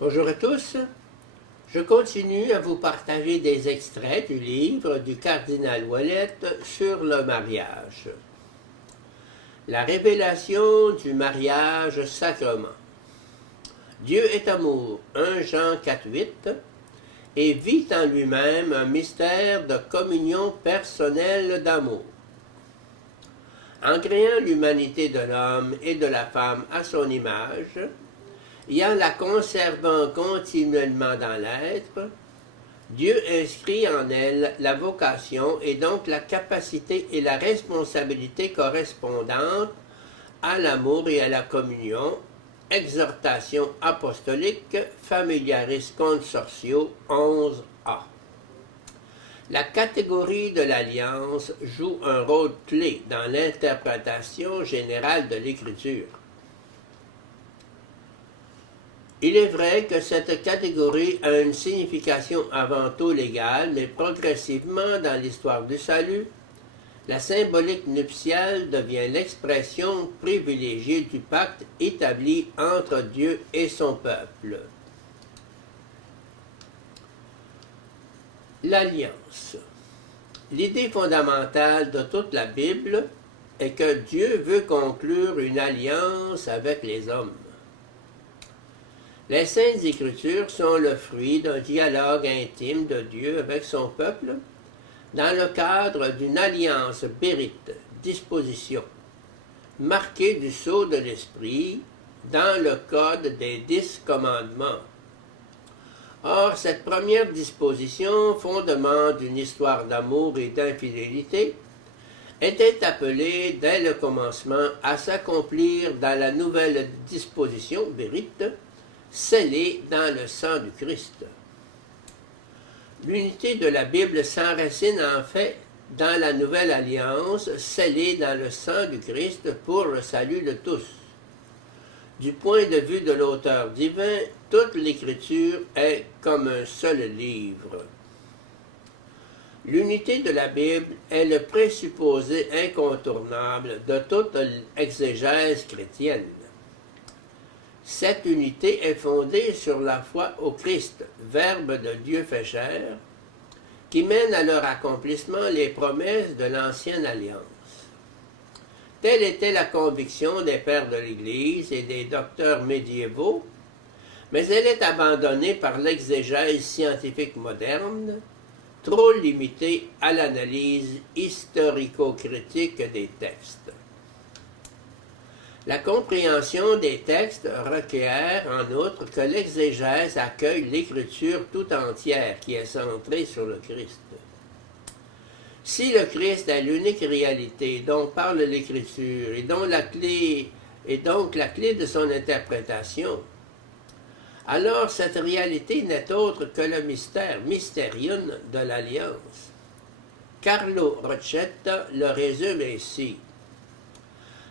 Bonjour à tous. Je continue à vous partager des extraits du livre du cardinal Ouellet sur le mariage. La révélation du mariage sacrement. Dieu est amour, 1 Jean 4,8, et vit en lui-même un mystère de communion personnelle d'amour. En créant l'humanité de l'homme et de la femme à son image, et en la conservant continuellement dans l'être, Dieu inscrit en elle la vocation et donc la capacité et la responsabilité correspondantes à l'amour et à la communion. Exhortation apostolique Familiaris Consortio 11a. La catégorie de l'alliance joue un rôle clé dans l'interprétation générale de l'Écriture. Il est vrai que cette catégorie a une signification avant tout légale, mais progressivement dans l'histoire du salut, la symbolique nuptiale devient l'expression privilégiée du pacte établi entre Dieu et son peuple. L'alliance. L'idée fondamentale de toute la Bible est que Dieu veut conclure une alliance avec les hommes. Les Saintes Écritures sont le fruit d'un dialogue intime de Dieu avec son peuple dans le cadre d'une alliance bérite, disposition, marquée du sceau de l'Esprit dans le code des 10 commandements. Or, cette première disposition, fondement d'une histoire d'amour et d'infidélité, était appelée dès le commencement à s'accomplir dans la nouvelle disposition bérite, scellée dans le sang du Christ. L'unité de la Bible s'enracine en fait dans la nouvelle alliance scellée dans le sang du Christ pour le salut de tous. Du point de vue de l'auteur divin, toute l'Écriture est comme un seul livre. L'unité de la Bible est le présupposé incontournable de toute l'exégèse chrétienne. Cette unité est fondée sur la foi au Christ, Verbe de Dieu fait chair, qui mène à leur accomplissement les promesses de l'ancienne alliance. Telle était la conviction des pères de l'Église et des docteurs médiévaux, mais elle est abandonnée par l'exégèse scientifique moderne, trop limitée à l'analyse historico-critique des textes. La compréhension des textes requiert, en outre, que l'exégèse accueille l'Écriture tout entière qui est centrée sur le Christ. Si le Christ est l'unique réalité dont parle l'Écriture et donc la clé de son interprétation, alors cette réalité n'est autre que le mystère, mysterium de l'Alliance. Carlo Roccetta le résume ainsi.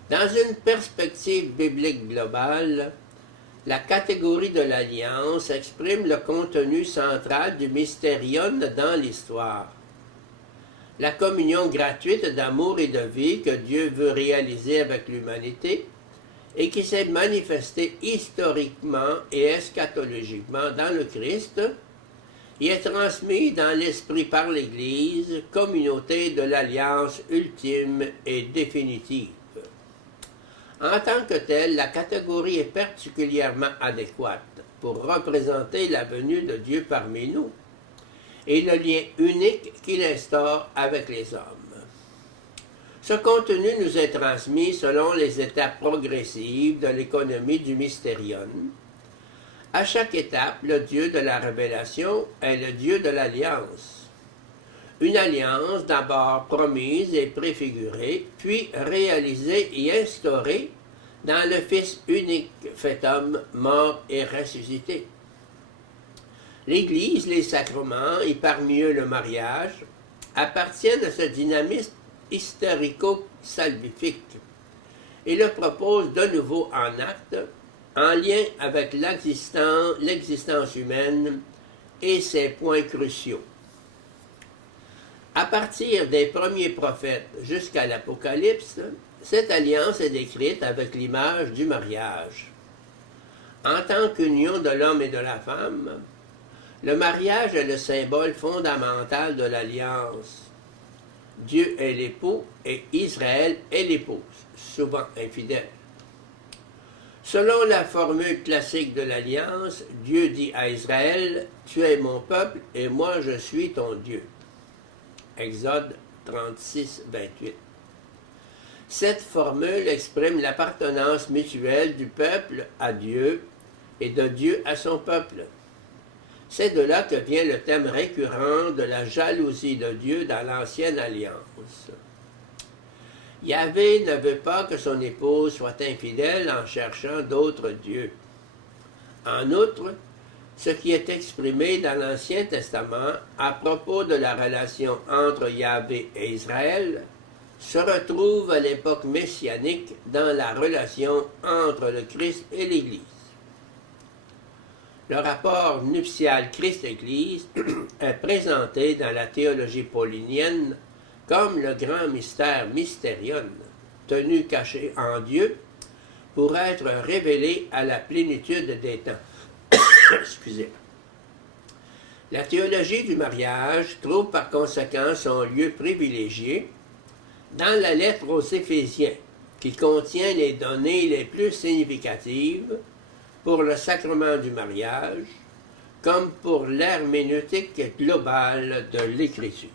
Dans une perspective biblique globale, la catégorie de l'alliance exprime le contenu central du mystérium dans l'histoire. La communion gratuite d'amour et de vie que Dieu veut réaliser avec l'humanité et qui s'est manifestée historiquement et eschatologiquement dans le Christ et est transmise dans l'Esprit par l'Église, communauté de l'alliance ultime et définitive. En tant que telle, la catégorie est particulièrement adéquate pour représenter la venue de Dieu parmi nous et le lien unique qu'il instaure avec les hommes. Ce contenu nous est transmis selon les étapes progressives de l'économie du mystérium. À chaque étape, le Dieu de la révélation est le Dieu de l'alliance. Une alliance d'abord promise et préfigurée, puis réalisée et instaurée dans le Fils unique, fait homme, mort et ressuscité. L'Église, les sacrements, et parmi eux le mariage, appartiennent à ce dynamisme historico-salvifique et le proposent de nouveau en acte, en lien avec l'existence humaine et ses points cruciaux. À partir des premiers prophètes jusqu'à l'Apocalypse, cette alliance est décrite avec l'image du mariage. En tant qu'union de l'homme et de la femme, le mariage est le symbole fondamental de l'alliance. Dieu est l'époux et Israël est l'épouse, souvent infidèle. Selon la formule classique de l'alliance, Dieu dit à Israël, « Tu es mon peuple et moi je suis ton Dieu. » Exode 36, 28. Cette formule exprime l'appartenance mutuelle du peuple à Dieu et de Dieu à son peuple. C'est de là que vient le thème récurrent de la jalousie de Dieu dans l'Ancienne Alliance. Yahvé ne veut pas que son épouse soit infidèle en cherchant d'autres dieux. En outre, ce qui est exprimé dans l'Ancien Testament à propos de la relation entre Yahvé et Israël se retrouve à l'époque messianique dans la relation entre le Christ et l'Église. Le rapport nuptial Christ-Église est présenté dans la théologie paulinienne comme le grand mystère mysterion, tenu caché en Dieu pour être révélé à la plénitude des temps. Excusez. La théologie du mariage trouve par conséquent son lieu privilégié dans la lettre aux Éphésiens, qui contient les données les plus significatives pour le sacrement du mariage, comme pour l'herméneutique globale de l'Écriture.